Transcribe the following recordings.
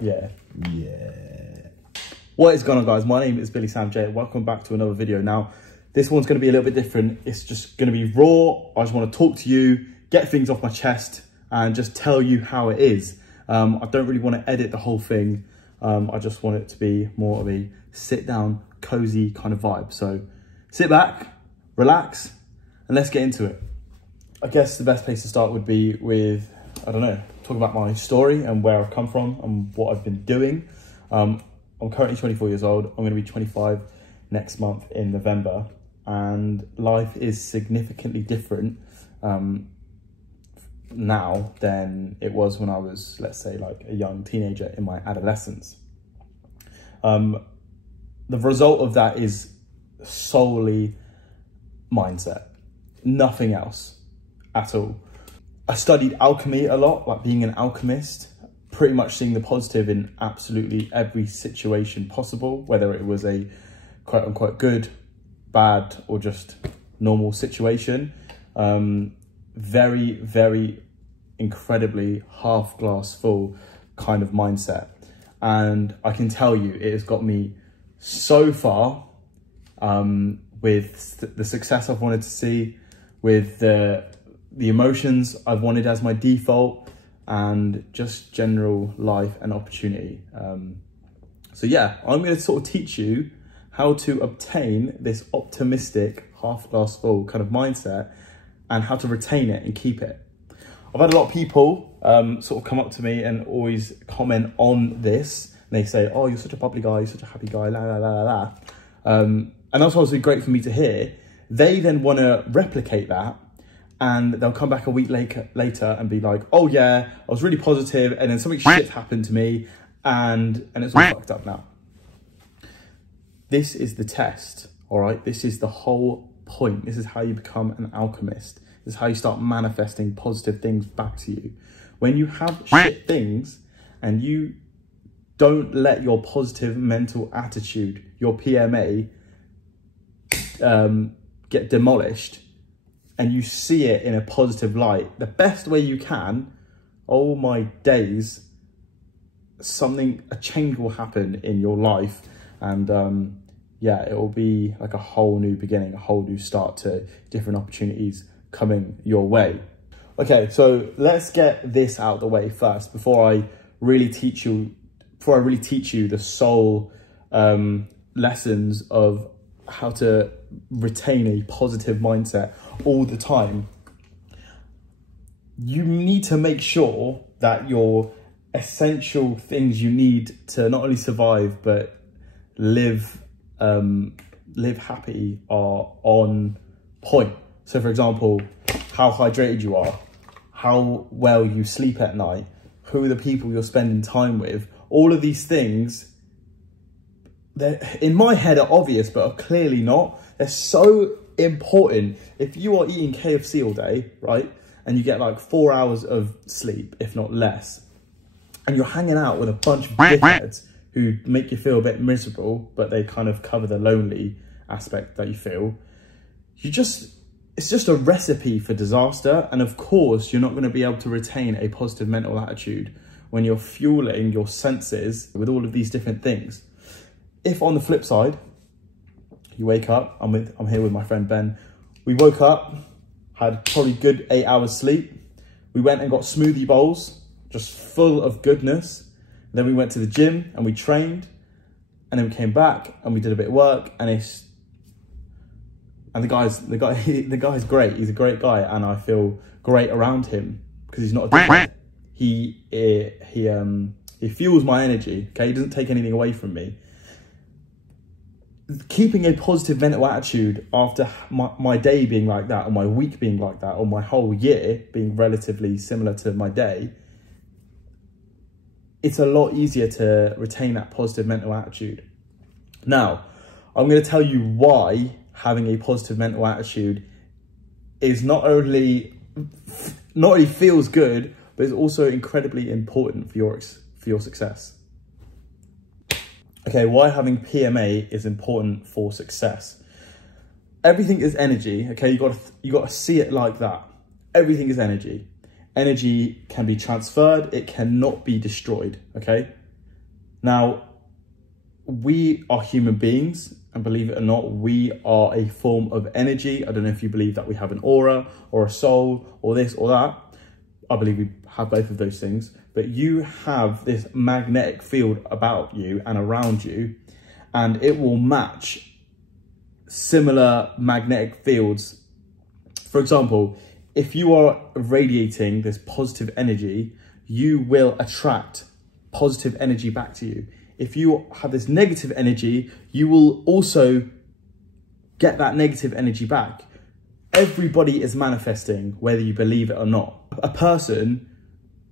Yeah. What is going on, guys? My name is Billy Sam J. Welcome back to another video. Now, this one's going to be a little bit different. It's just going to be raw. I just want to talk to you, get things off my chest, and just tell you how it is. I don't really want to edit the whole thing. I just want it to be more of a sit down, cozy kind of vibe. So sit back, relax, and let's get into it. I guess the best place to start would be with, I don't know, talk about my story and where I've come from and what I've been doing. I'm currently 24 years old. I'm going to be 25 next month in November. And life is significantly different now than it was when I was, let's say, like a young teenager in my adolescence. The result of that is solely mindset, nothing else at all. I studied alchemy a lot, like being an alchemist, pretty much seeing the positive in absolutely every situation possible, whether it was a quote unquote good, bad, or just normal situation. Very, very incredibly half glass full kind of mindset. And I can tell you, it has got me so far with the success I've wanted to see, with the emotions I've wanted as my default, and just general life and opportunity. So yeah, I'm going to sort of teach you how to obtain this optimistic, half glass full kind of mindset and how to retain it and keep it. I've had a lot of people sort of come up to me and always comment on this. And they say, oh, you're such a bubbly guy, you're such a happy guy, la, la, la, la, la. And that's obviously great for me to hear. They then want to replicate that, and they'll come back a week later and be like, oh yeah, I was really positive, and then something shit happened to me, and it's all fucked up now. This is the test, all right? This is the whole point. This is how you become an alchemist. This is how you start manifesting positive things back to you. When you have shit things and you don't let your positive mental attitude, your PMA, get demolished, and you see it in a positive light, the best way you can, oh my days, a change will happen in your life. And yeah, it will be like a whole new beginning, a whole new start to different opportunities coming your way. Okay, so let's get this out of the way first before I really teach you the soul lessons of how to retain a positive mindset all the time. You need to make sure that your essential things you need to not only survive but live happy are on point. So for example, how hydrated you are, how well you sleep at night, who are the people you're spending time with, all of these things, in my head are obvious, but are clearly not. They're so important. If you are eating KFC all day, right, and you get like 4 hours of sleep, if not less, and you're hanging out with a bunch of dickheads who make you feel a bit miserable, but they kind of cover the lonely aspect that you feel, it's just a recipe for disaster. And of course, you're not going to be able to retain a positive mental attitude when you're fueling your senses with all of these different things. If on the flip side, you wake up, I'm here with my friend Ben. We woke up, had probably good 8 hours sleep. We went and got smoothie bowls, just full of goodness. Then we went to the gym and we trained, and then we came back and we did a bit of work, and the guy's great. He's a great guy, and I feel great around him because he's not a dickhead. He fuels my energy. Okay, he doesn't take anything away from me. Keeping a positive mental attitude after my day being like that, or my week being like that, or my whole year being relatively similar to my day, it's a lot easier to retain that positive mental attitude. Now, I'm going to tell you why having a positive mental attitude is not only feels good, but it's also incredibly important for your success. Okay, why having PMA is important for success. Everything is energy, okay? You got to see it like that. Everything is energy. Energy can be transferred, it cannot be destroyed, okay? Now, we are human beings, and believe it or not, we are a form of energy. I don't know if you believe that we have an aura or a soul or this or that. I believe we have both of those things, but you have this magnetic field about you and around you, and it will match similar magnetic fields. For example, if you are radiating this positive energy, you will attract positive energy back to you. If you have this negative energy, you will also get that negative energy back. Everybody is manifesting, whether you believe it or not. A person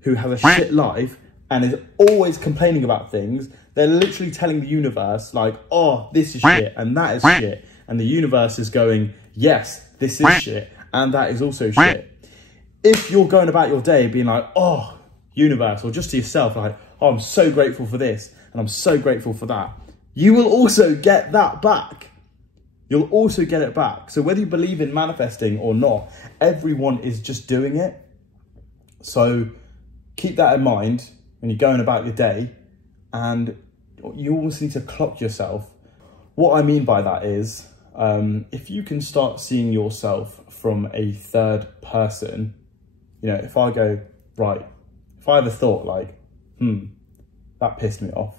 who has a shit life and is always complaining about things, they're literally telling the universe like, oh, this is shit and that is shit. And the universe is going, yes, this is shit and that is also shit. If you're going about your day being like, oh, universe, or just to yourself, like, oh, I'm so grateful for this and I'm so grateful for that, you will also get that back. You'll also get it back. So whether you believe in manifesting or not, everyone is just doing it. So keep that in mind when you're going about your day, and you almost need to clock yourself. What I mean by that is, if you can start seeing yourself from a third person, you know, if I go, right, if I have a thought like, that pissed me off,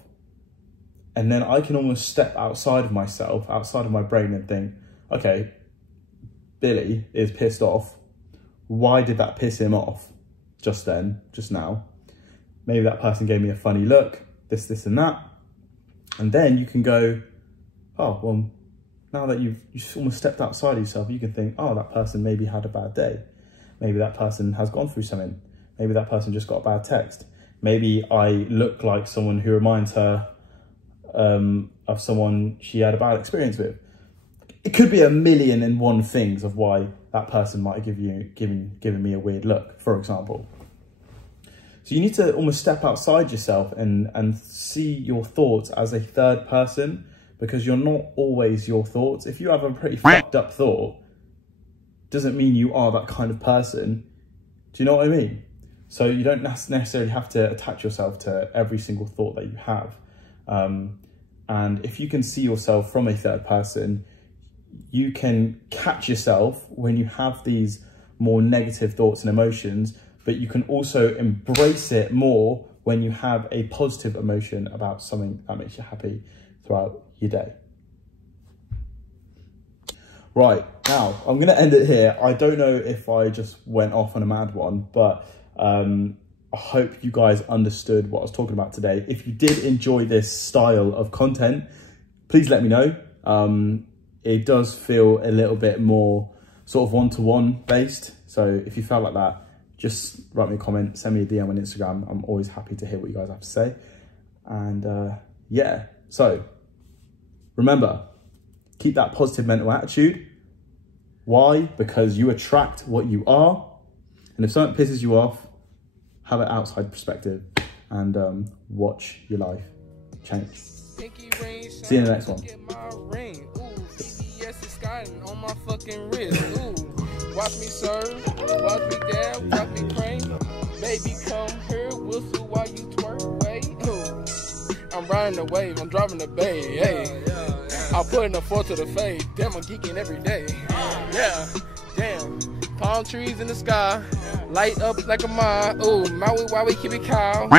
and then I can almost step outside of myself, outside of my brain, and think, okay, Billy is pissed off. Why did that piss him off just then, just now? Maybe that person gave me a funny look, this and that. And then you can go, oh, well, now that you've almost stepped outside of yourself, you can think, oh, that person maybe had a bad day. Maybe that person has gone through something. Maybe that person just got a bad text. Maybe I look like someone who reminds her of someone she had a bad experience with. It could be 1,000,001 things of why that person might have given me a weird look, for example. So you need to almost step outside yourself and see your thoughts as a third person, because you're not always your thoughts. If you have a pretty fucked up thought, doesn't mean you are that kind of person. Do you know what I mean? So you don't necessarily have to attach yourself to every single thought that you have. And if you can see yourself from a third person, you can catch yourself when you have these more negative thoughts and emotions, but you can also embrace it more when you have a positive emotion about something that makes you happy throughout your day. Right, now I'm going to end it here. I don't know if I just went off on a mad one, but I hope you guys understood what I was talking about today. If you did enjoy this style of content, please let me know. It does feel a little bit more sort of one-to-one based. So if you felt like that, just write me a comment, send me a DM on Instagram. I'm always happy to hear what you guys have to say. And yeah, so remember, keep that positive mental attitude. Why? Because you attract what you are. And if something pisses you off, have an outside perspective and watch your life change. See you in the next one. On my fucking wrist. Watch me serve, watch me dab, watch me crank. Baby, come here, whistle while you twerk. Wait, I'm riding the wave, I'm driving the bay. Hey, I'm putting the 4 to the fade. Damn, I'm geeking every day. Yeah, damn. Palm trees in the sky, light up like a mine. Ooh, Maui, why we keep it calm.